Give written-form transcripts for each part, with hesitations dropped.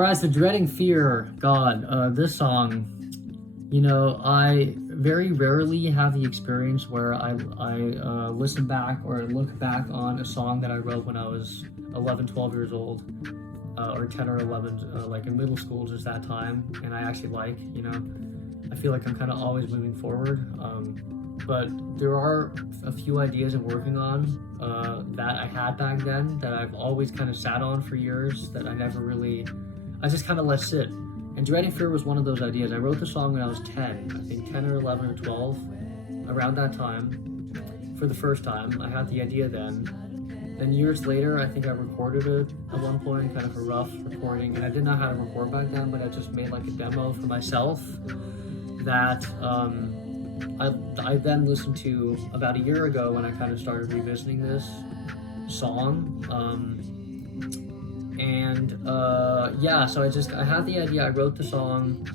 Alright, so Dreading Fear, God, this song, I very rarely have the experience where I listen back or look back on a song that I wrote when I was 11, 12 years old, or 10 or 11, like in middle school, just that time, and I actually I feel like I'm kind of always moving forward, but there are a few ideas I'm working on that I had back then that I've always kind of sat on for years that I just kind of let sit. And Dreading Fear was one of those ideas. I wrote the song when I was 10, I think 10 or 11 or 12, around that time, for the first time. I had the idea then. Then years later, I think I recorded it at one point, kind of a rough recording, and I didn't know how to record back then, but I just made like a demo for myself that I then listened to about a year ago when I kind of started revisiting this song. So I had the idea, I wrote the song,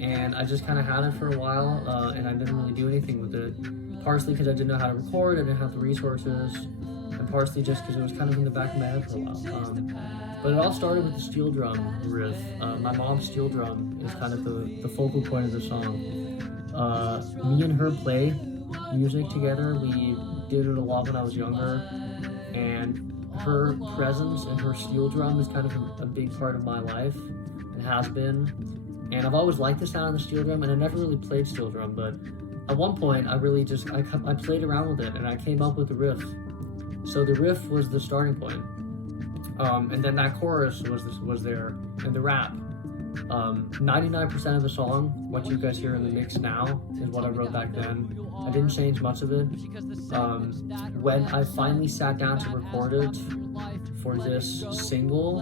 and I just kind of had it for a while, and I didn't really do anything with it, partially because I didn't know how to record, I didn't have the resources, and partially just because it was kind of in the back of my head for a while. But it all started with the steel drum riff. My mom's steel drum is kind of the focal point of the song. Me and her play music together. We did it a lot when I was younger, and her presence and her steel drum is kind of a big part of my life, and has been. And I've always liked the sound of the steel drum, and I never really played steel drum, but at one point I really just, I played around with it, and I came up with the riff. So the riff was the starting point. And then that chorus was there, and the rap. 99% of the song, what you guys hear in the mix now, is what I wrote back then. I didn't change much of it. When I finally sat down to record it for this single,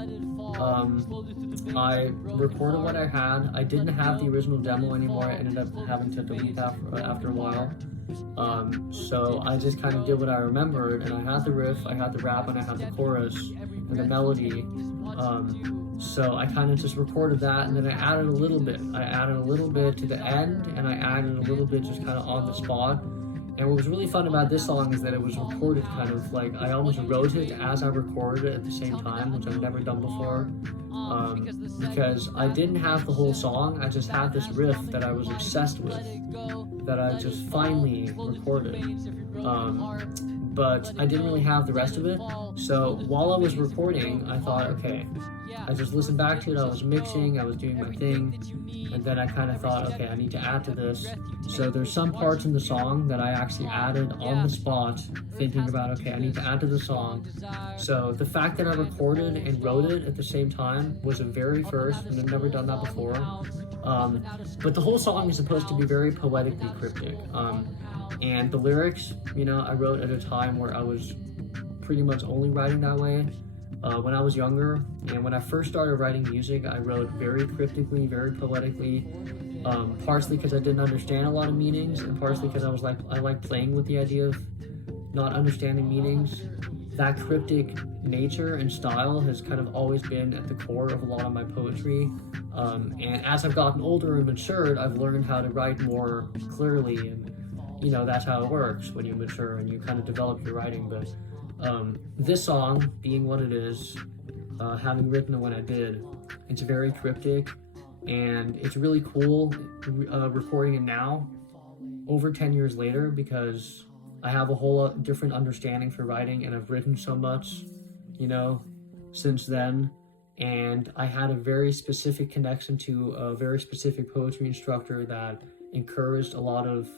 I recorded what I had. I didn't have the original demo anymore. I ended up having to delete that after a while. So I just kind of did what I remembered, and I had the riff, I had the rap, and I had the chorus and the melody. So I kind of just recorded that, and then I added a little bit. I added a little bit to the end, and I added a little bit just kind of on the spot. And what was really fun about this song is that it was recorded kind of like, I almost wrote it as I recorded it at the same time, which I've never done before. Because I didn't have the whole song, I just had this riff that I was obsessed with, that I just finally recorded. But I didn't really have the rest of it. So while I was recording, I thought, okay, I just listened back to it, I was mixing, I was doing my thing, and then I kind of thought, okay, I need to add to this. So there's some parts in the song that I actually added on the spot, thinking about, okay, I need to add to the song. So the fact that I recorded and wrote it at the same time was a very first, and I've never done that before. But the whole song is supposed to be very poetically cryptic. And the lyrics, I wrote at a time where I was pretty much only writing that way. When I was younger, and when I first started writing music, I wrote very cryptically, very poetically, partially because I didn't understand a lot of meanings, and partially because I like playing with the idea of not understanding meanings. That cryptic nature and style has kind of always been at the core of a lot of my poetry, and as I've gotten older and matured, I've learned how to write more clearly, and that's how it works when you mature and you kind of develop your writing. But this song, being what it is, having written it when I did, it's very cryptic, and it's really cool recording it now, over 10 years later, because I have a whole different understanding for writing, and I've written so much, since then, and I had a very specific connection to a very specific poetry instructor that encouraged a lot of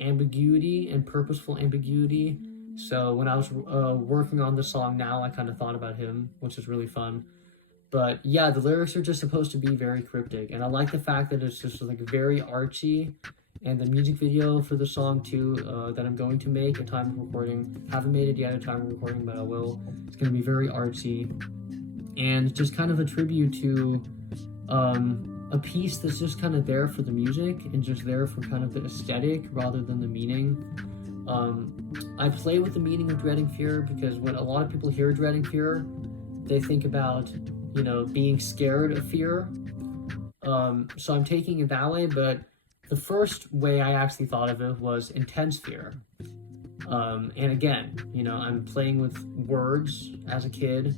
ambiguity and purposeful ambiguity. So when I was working on the song now, I kind of thought about him, which is really fun. But yeah, the lyrics are just supposed to be very cryptic, and I like the fact that it's just like very artsy. And the music video for the song too, that I'm going to make at time of recording, haven't made it yet at time of recording, but I will. It's going to be very artsy, and just kind of a tribute to a piece that's just kind of there for the music and just there for kind of the aesthetic rather than the meaning. I play with the meaning of Dreading Fear because when a lot of people hear Dreading Fear, they think about, being scared of fear. So I'm taking it that way, but the first way I actually thought of it was intense fear. And again, I'm playing with words as a kid,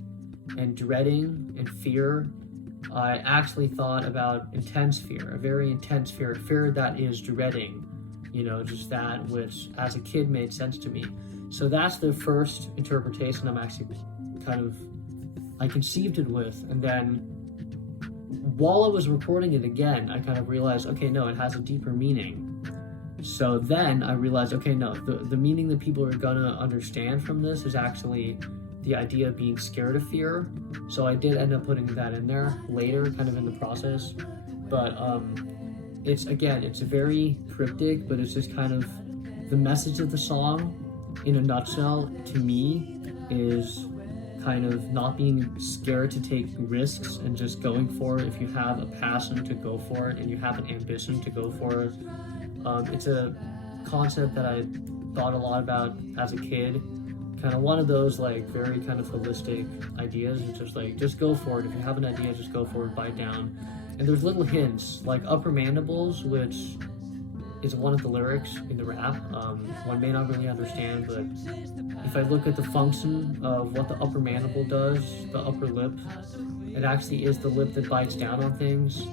and dreading and fear, I actually thought about intense fear, a very intense fear that is dreading, just that which as a kid made sense to me. So that's the first interpretation I'm actually I conceived it with. And then while I was recording it again, I kind of realized, okay, no, it has a deeper meaning. So then I realized, okay, no, the meaning that people are gonna understand from this is actually the idea of being scared of fear. So I did end up putting that in there later, kind of in the process. But it's very cryptic, but it's just kind of the message of the song in a nutshell to me is kind of not being scared to take risks and just going for it. If you have a passion, to go for it, and you have an ambition, to go for it. It's a concept that I thought a lot about as a kid. Kind of one of those like very kind of holistic ideas. It's just like, just go for it. If you have an idea, just go for it, bite down. And there's little hints, like upper mandibles, which is one of the lyrics in the rap. One may not really understand, but if I look at the function of what the upper mandible does, the upper lip, it actually is the lip that bites down on things.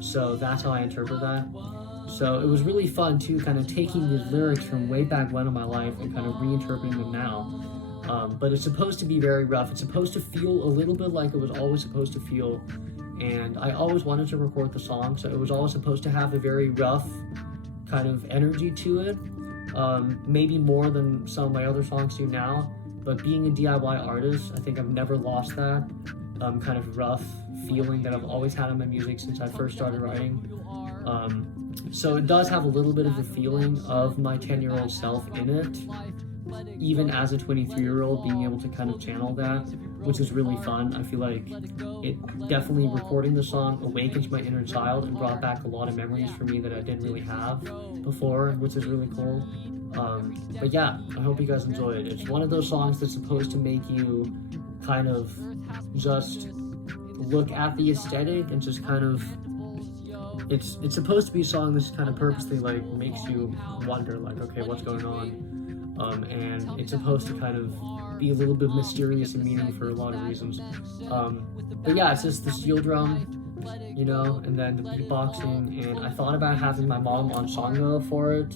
So that's how I interpret that. So it was really fun too, kind of taking these lyrics from way back when in my life and kind of reinterpreting them now. But it's supposed to be very rough. It's supposed to feel a little bit like it was always supposed to feel. And I always wanted to record the song, so it was always supposed to have a very rough kind of energy to it. Maybe more than some of my other songs do now. But being a DIY artist, I think I've never lost that kind of rough feeling that I've always had in my music since I first started writing. So it does have a little bit of the feeling of my 10-year-old self in it, even as a 23-year-old, being able to kind of channel that, which is really fun. I feel like it definitely, recording the song awakens my inner child and brought back a lot of memories for me that I didn't really have before, which is really cool. But yeah, I hope you guys enjoy it. It's one of those songs that's supposed to make you kind of just look at the aesthetic and just kind of, it's supposed to be a song that's kind of purposely like makes you wonder like, okay, what's going on? And it's supposed to kind of be a little bit mysterious and meaning for a lot of reasons. But yeah, it's just the steel drum, and then the beatboxing, and I thought about having my mom on songo for it,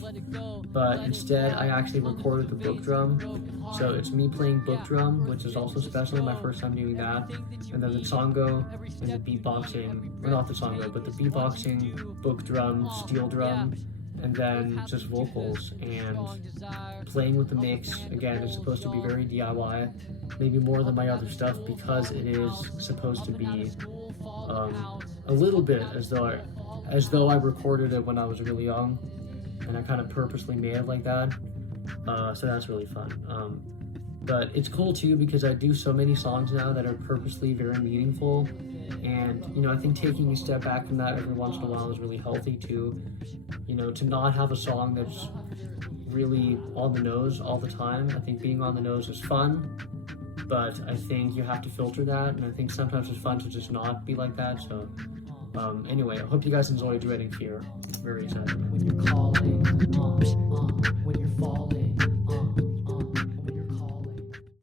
but instead I actually recorded the book drum. So it's me playing book drum, which is also special, my first time doing that, and then the songo and the beatboxing, or not the songo, but the beatboxing, book drum, steel drum, and then just vocals and playing with the mix. Again, it's supposed to be very DIY, maybe more than my other stuff, because it is supposed to be a little bit as though I recorded it when I was really young, and I kind of purposely made it like that. So that's really fun. But it's cool too because I do so many songs now that are purposely very meaningful, and I think taking a step back from that every once in a while is really healthy too. To not have a song that's really on the nose all the time. I think being on the nose is fun, but I think you have to filter that, and I think sometimes it's fun to just not be like that. So anyway, I hope you guys enjoy Dreading Fear. Very excited. When you're calling, when you're falling.